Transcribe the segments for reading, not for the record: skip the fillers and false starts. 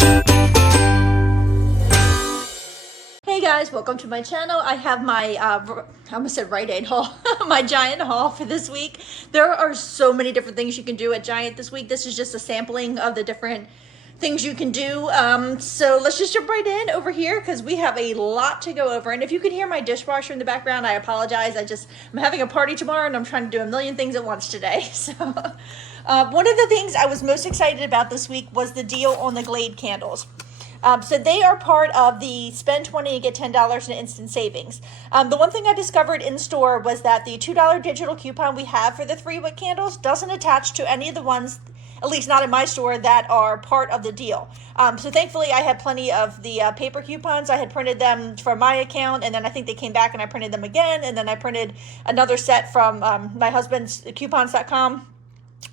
Hey guys, welcome to my channel. I have my, I almost said Rite Aid haul, my Giant haul for this week. There are so many different things you can do at Giant this week. This is just a sampling of the different things you can do. So let's just jump right in over here because we have a lot to go over. And if you can hear my dishwasher in the background, I apologize. I'm having a party tomorrow and I'm trying to do a million things at once today. So one of the things I was most excited about this week was the deal on the Glade candles. So they are part of the spend 20 and get $10 in instant savings. The one thing I discovered in store was that the $2 digital coupon we have for the 3-wick candles doesn't attach to any of the ones, at least not in my store, that are part of the deal. So thankfully I had plenty of the paper coupons. I had printed them from my account, and then I think they came back and I printed them again, and then I printed another set from my husband's coupons.com.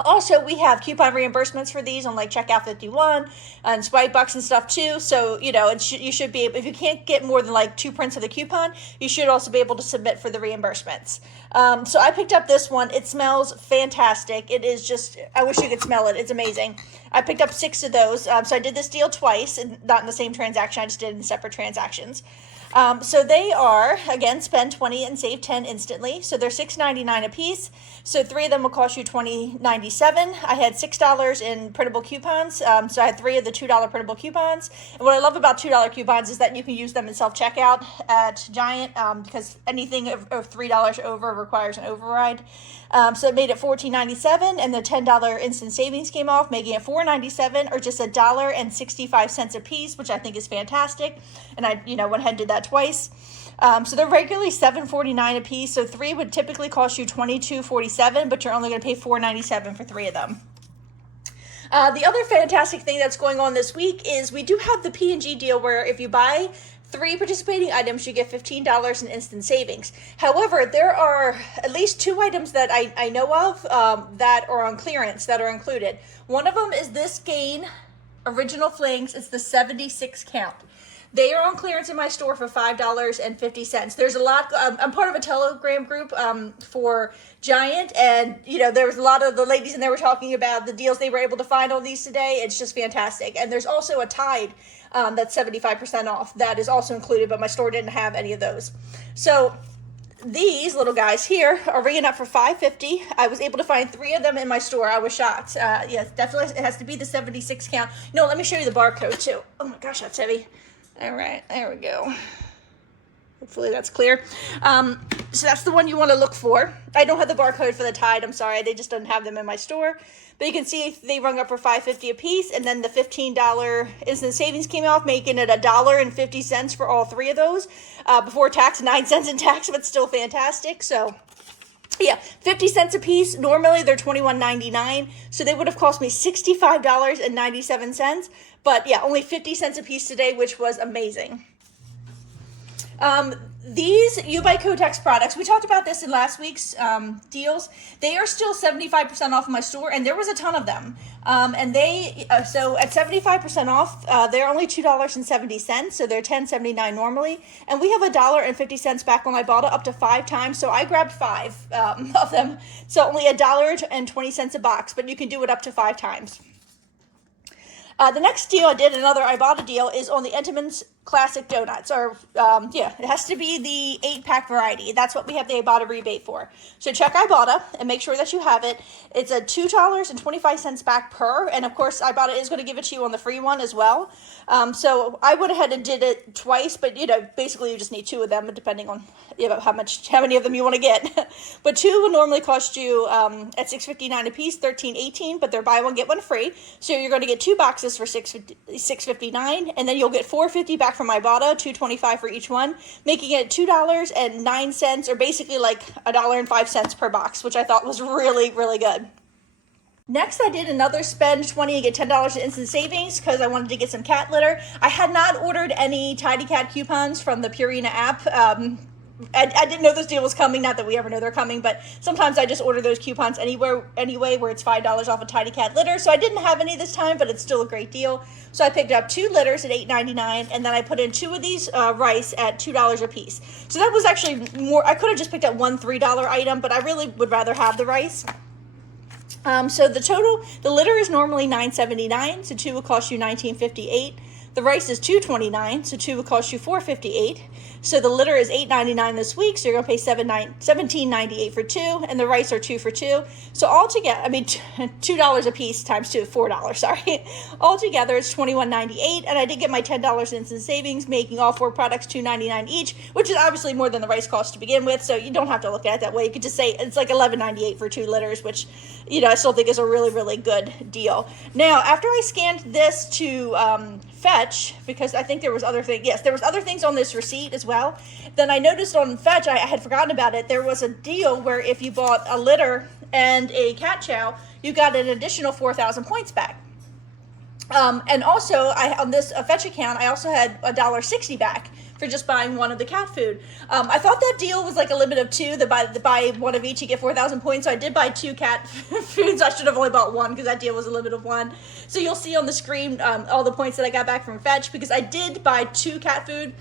Also, we have coupon reimbursements for these on like Checkout 51 and Swipe Bucks and stuff too. So, you know, you should be able, if you can't get more than like 2 prints of the coupon, you should also be able to submit for the reimbursements. So I picked up this one. It smells fantastic. It is just, I wish you could smell it. It's amazing. I picked up 6 of those. So I did this deal twice, and not in the same transaction. I just did it in separate transactions. So they are, again, spend 20 and save 10 instantly. So they're $6.99 a piece. So 3 of them will cost you $20.97. I had $6 in printable coupons. So I had 3 of the $2 printable coupons. And what I love about $2 coupons is that you can use them in self-checkout at Giant, because anything of $3 over requires an override. So it made it $14.97, and the $10 instant savings came off, making it $4.97, or just $1.65 a piece, which I think is fantastic. And I, went ahead and did that twice. So they're regularly $7.49 a piece. So 3 would typically cost you $22.47, but you're only going to pay $4.97 for 3 of them. The other fantastic thing that's going on this week is we do have the P&G deal where if you buy 3 participating items, you get $15 in instant savings. However, there are at least 2 items that I know of that are on clearance that are included. One of them is this Gain Original Flings. It's the 76 count. They are on clearance in my store for $5.50. There's a lot. I'm part of a Telegram group for Giant, and there was a lot of the ladies in there were talking about the deals they were able to find on these today. It's just fantastic. And there's also a Tide that's 75% off. That is also included, but my store didn't have any of those. So these little guys here are ringing up for $5.50. I was able to find 3 of them in my store. I was shocked. Yes, definitely it has to be the 76 count. Let me show you the barcode too. Oh my gosh, that's heavy. All right, there we go. Hopefully that's clear. So that's the one you want to look for. I don't have the barcode for the Tide. I'm sorry. They just don't have them in my store. But you can see they rung up for $5.50 a piece, and then the $15 instant savings came off, making it $1.50 for all 3 of those. Before tax, 9 cents in tax, but still fantastic. So yeah, 50 cents a piece. Normally they're $21.99, so they would have cost me $65.97. But yeah, only 50 cents a piece today, which was amazing. These U by Kotex products, we talked about this in last week's deals. They are still 75% off in my store, and there was a ton of them. And they, so at 75% off, they're only $2.70, so they're $10.79 normally. And we have $1.50 back on my bottle up to 5 times, so I grabbed 5 of them. So only $1.20 a box, but you can do it up to 5 times. The next deal I did, another Ibotta deal, is on the Entenmann's Classic Donuts. Or, it has to be the 8-pack variety. That's what we have the Ibotta rebate for. So check Ibotta and make sure that you have it. It's a $2.25 back per, and of course Ibotta is going to give it to you on the free one as well. So I went ahead and did it twice, but basically you just need 2 of them, depending on how many of them you want to get. But 2 would normally cost you at $6.59 a piece, $13.18, but they're buy one get one free. So you're going to get 2 boxes for $6.59, and then you'll get $4.50 back from Ibotta, $2.25 for each one, making it $2.09, or basically like $1.05 per box, which I thought was really, really good. Next, I did another spend 20 and get $10 in instant savings because I wanted to get some cat litter. I had not ordered any Tidy Cat coupons from the Purina app. I didn't know this deal was coming, not that we ever know they're coming, but sometimes I just order those coupons anyway where it's $5 off a Tidy Cat litter. So I didn't have any this time, but it's still a great deal. So I picked up 2 litters at $8.99, and then I put in 2 of these rice at $2 a piece. So that was actually more. I could have just picked up one $3 item, but I really would rather have the rice. So the litter is normally $9.79, so two would cost you $19.58. The rice is $2.29, so two would cost you $4.58. So the litter is $8.99 this week, so you're gonna pay $17.98 for two, and the rice are 2 for 2. So altogether, I mean, $2 a piece times two, $4. Sorry. Altogether, it's $21.98, and I did get my $10 in savings, making all 4 products $2.99 each, which is obviously more than the rice cost to begin with. So you don't have to look at it that way. You could just say it's like $11.98 for 2 litters, which I still think is a really, really good deal. Now, after I scanned this to Fetch, because I think there was other things. Yes, there was other things on this receipt as well. Then I noticed on Fetch, I had forgotten about it. There was a deal where if you bought a litter and a cat chow, you got an additional 4,000 points back. And also, on this Fetch account, I also had $1.60 back for just buying one of the cat food. I thought that deal was like a limit of 2, that buy one of each, you get 4,000 points. So I did buy 2 cat foods. I should have only bought 1 because that deal was a limit of 1. So you'll see on the screen all the points that I got back from Fetch, because I did buy 2 cat food.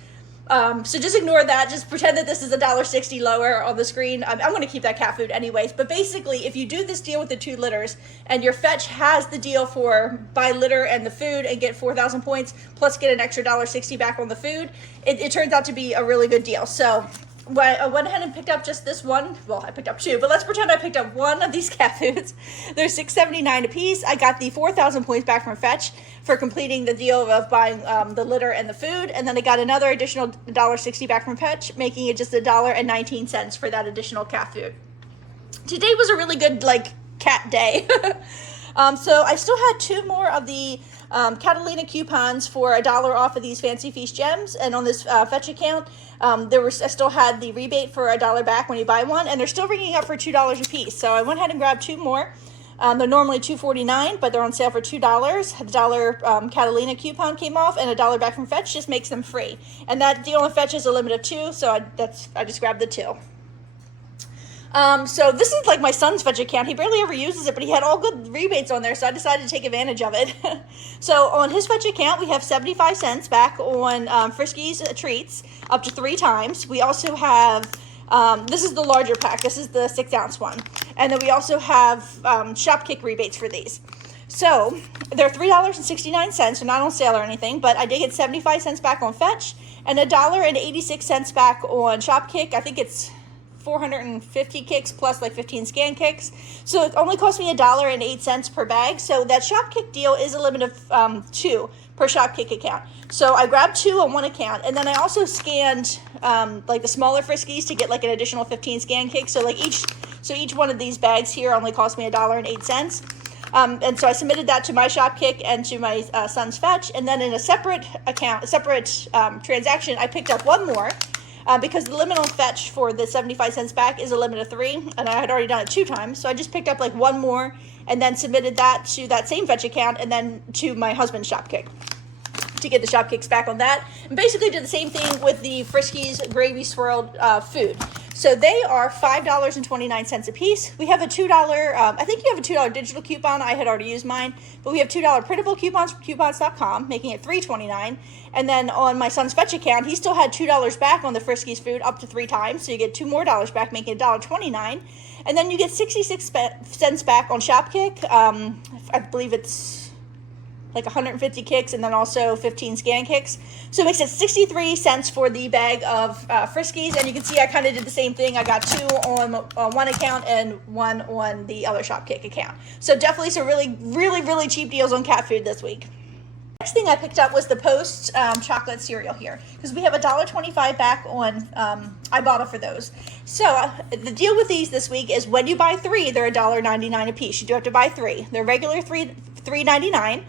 So just ignore that. Just pretend that this is $1.60 lower on the screen. I'm going to keep that cat food anyways. But basically, if you do this deal with the 2 litters and your Fetch has the deal for buy litter and the food and get 4,000 points plus get an extra $1.60 back on the food, it turns out to be a really good deal. So I went ahead and picked up just this one. Well, I picked up 2, but let's pretend I picked up 1 of these cat foods. They're $6.79 a piece. I got the 4,000 points back from Fetch for completing the deal of buying the litter and the food, and then I got another additional $1.60 back from Fetch, making it just $1.19 for that additional cat food. Today was a really good cat day. So I still had 2 more of the Catalina coupons for $1 off of these Fancy Feast gems, and on this Fetch account, I still had the rebate for $1 back when you buy one, and they're still ringing up for $2 a piece. So I went ahead and grabbed 2 more. They're normally $2.49, but they're on sale for $2. The $1 Catalina coupon came off, and $1 back from Fetch just makes them free. And that deal on Fetch is a limit of 2, so I just grabbed the 2. So this is like my son's Fetch account. He barely ever uses it, but he had all good rebates on there, so I decided to take advantage of it. So on his Fetch account, we have 75 cents back on Friskies treats up to 3 times. We also have, this is the larger pack. This is the 6-ounce one. And then we also have Shopkick rebates for these. So they're $3.69, so not on sale or anything, but I did get 75 cents back on Fetch and $1.86 back on Shopkick. I think it's 450 kicks plus 15 scan kicks. So it only cost me $1.08 per bag. So that Shopkick deal is a limit of 2 per Shopkick account. So I grabbed 2 on one account, and then I also scanned the smaller Friskies to get an additional 15 scan kicks. So each one of these bags here only cost me $1.08. And so I submitted that to my Shopkick and to my son's Fetch, and then in a separate transaction, I picked up 1 more. Because the limit on Fetch for the 75 cents back is a limit of 3, and I had already done it 2 times, so I just picked up 1 more and then submitted that to that same Fetch account and then to my husband's Shopkick to get the Shopkicks back on that. And basically did the same thing with the Friskies gravy swirled food. So they are $5.29 a piece. We have a $2, I think you have a $2 digital coupon. I had already used mine, but we have $2 printable coupons from coupons.com, making it $3.29. And then on my son's Fetch account, he still had $2 back on the Friskies food up to 3 times. So you get $2 more back, making it $1.29. And then you get 66 cents back on Shopkick. I believe it's 150 kicks and then also 15 scan kicks. So it makes it 63 cents for the bag of Friskies. And you can see I kind of did the same thing. I got 2 on one account and 1 on the other Shopkick account. So definitely some really, really, really cheap deals on cat food this week. Next thing I picked up was the Post chocolate cereal here, because we have $1.25 back on Ibotta for those. So the deal with these this week is when you buy 3, they're $1.99 a piece. You do have to buy 3. They're regular $3.99.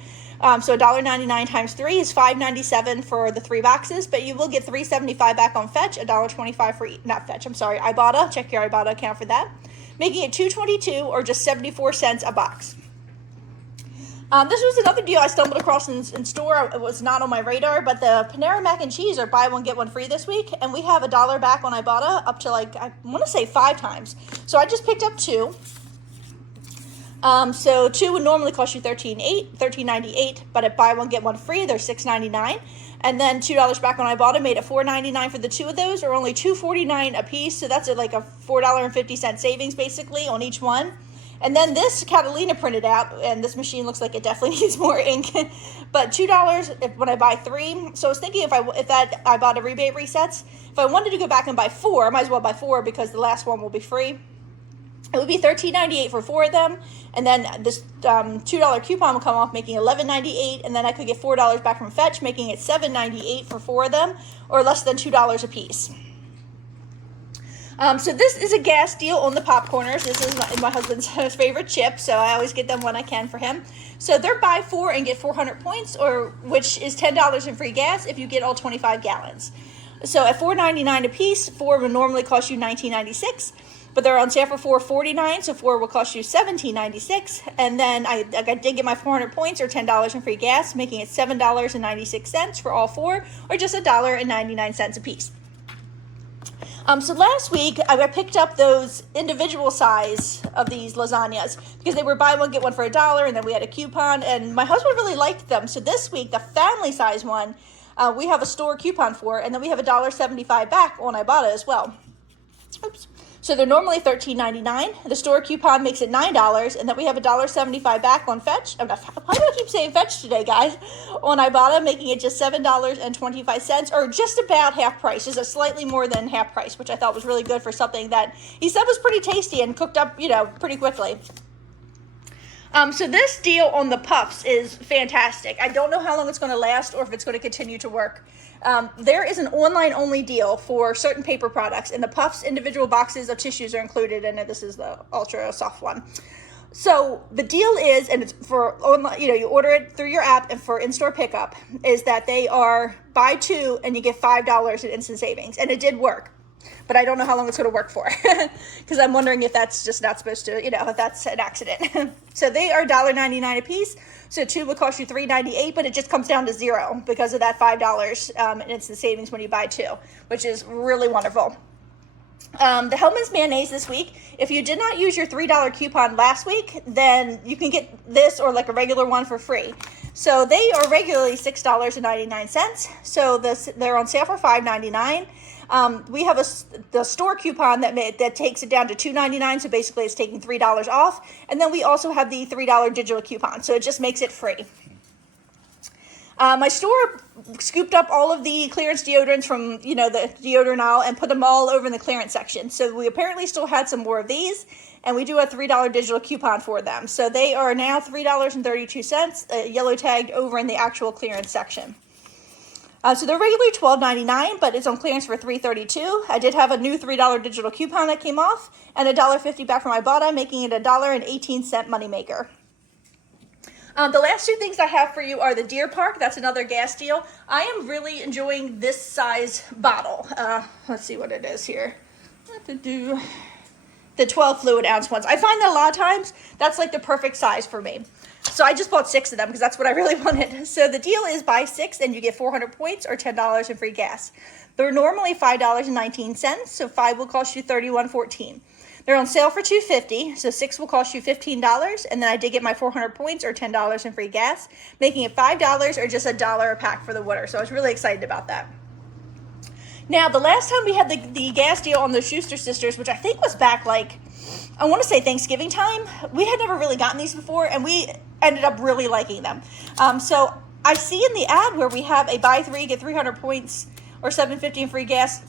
So $1.99 times 3 is $5.97 for the 3 boxes, but you will get $3.75 back on Fetch, $1.25 for Ibotta. Check your Ibotta account for that, making it $2.22 or just 74 cents a box. This was another deal I stumbled across in store. It was not on my radar, but the Panera mac and cheese are buy one get one free this week, and we have $1 back on Ibotta up to I want to say 5 times. So I just picked up 2. So 2 would normally cost you $13.98, but at buy one get one free, they're $6.99. And then $2 back on Ibotta made it $4.99 for the 2 of those, or only $2.49 a piece. So that's a $4.50 savings basically on each one. And then this Catalina printed out, and this machine looks like it definitely needs more ink. But $2 when I buy 3. So I was thinking if I bought a rebate resets, if I wanted to go back and buy 4, I might as well buy 4 because the last one will be free. It would be $13.98 for 4 of them, and then this $2 coupon will come off, making $11.98, and then I could get $4 back from Fetch, making it $7.98 for 4 of them, or less than $2 a piece. So this is a gas deal on the popcorners. This is my husband's favorite chip, so I always get them when I can for him. So they're buy 4 and get 400 points, or which is $10 in free gas if you get all 25 gallons. So at $4.99 a piece, 4 would normally cost you $19.96. But they're on sale for $4.49, so 4 will cost you $17.96. And then I did get my 400 points, or $10 in free gas, making it $7.96 for all 4, or just $1.99 a piece. So last week, I picked up those individual size of these lasagnas because they were buy one, get one for $1, and then we had a coupon, and my husband really liked them. So this week, the family size one, we have a store coupon for, and then we have $1.75 back on Ibotta as well. Oops. So they're normally $13.99. The store coupon makes it $9, and then we have $1.75 back on Fetch. Why do I keep saying Fetch today, guys? On Ibotta, making it just $7.25, or just about half price. Just a slightly more than half price, which I thought was really good for something that he said was pretty tasty and cooked up, pretty quickly. So this deal on the puffs is fantastic. I don't know how long it's going to last or if it's going to continue to work. There is an online-only deal for certain paper products, and the puffs individual boxes of tissues are included, and this is the ultra soft one. So the deal is, and it's for online, you order it through your app, and for in-store pickup, is that they are buy 2 and you get $5 in instant savings, and it did work. But I don't know how long it's going to work for because I'm wondering if that's just not supposed to, if that's an accident. So they are $1.99 a piece. So 2 would cost you $3.98, but it just comes down to 0 because of that $5 in instant savings when you buy 2, which is really wonderful. The Hellmann's mayonnaise this week, if you did not use your $3 coupon last week, then you can get this or like a regular one for free. So they are regularly $6.99. So they're on sale for $5.99. We have the store coupon that takes it down to $2.99, so basically it's taking $3 off. And then we also have the $3 digital coupon, so it just makes it free. My store scooped up all of the clearance deodorants from, the deodorant aisle and put them all over in the clearance section. So we apparently still had some more of these, and we do a $3 digital coupon for them. So they are now $3.32, yellow tagged over in the actual clearance section. So they're regularly $12.99, but it's on clearance for $3.32. I did have a new $3 digital coupon that came off, and $1.50 back from Ibotta, making it $1.18 moneymaker. The last 2 things I have for you are the Deer Park. That's another gas deal. I am really enjoying this size bottle. Let's see what it is here. The 12 fluid ounce ones. I find that a lot of times that's like the perfect size for me. So I just bought 6 of them because that's what I really wanted. So the deal is buy 6 and you get 400 points or $10 in free gas. They're normally $5.19, so 5 will cost you $31.14. They're on sale for $2.50, so 6 will cost you $15, and then I did get my 400 points or $10 in free gas, making it $5 or just $1 a pack for the water. So I was really excited about that. Now, the last time we had the gas deal on the Schuster Sisters, which I think was back I want to say Thanksgiving time, we had never really gotten these before, and we ended up really liking them. So I see in the ad where we have a buy 3, get 300 points or $7.50 in free gas,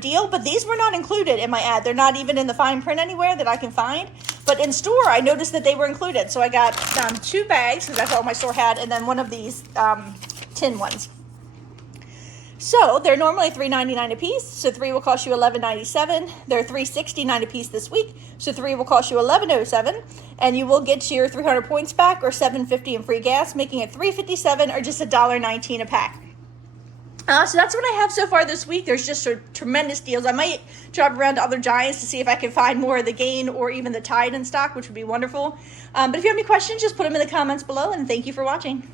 deal, but these were not included in my ad. They're not even in the fine print anywhere that I can find, but in store I noticed that they were included. So I got 2 bags, because that's all my store had, and then one of these tin ones. So they're normally $3.99 a piece, so 3 will cost you $11.97. They're $3.69 a piece this week, so 3 will cost you $11.07, and you will get your 300 points back or $7.50 in free gas, making it $3.57 or just $1.19 a pack. So that's what I have so far this week. There's just tremendous deals. I might drop around to other Giants to see if I can find more of the Gain or even the Tide in stock, which would be wonderful. But if you have any questions, just put them in the comments below, and thank you for watching.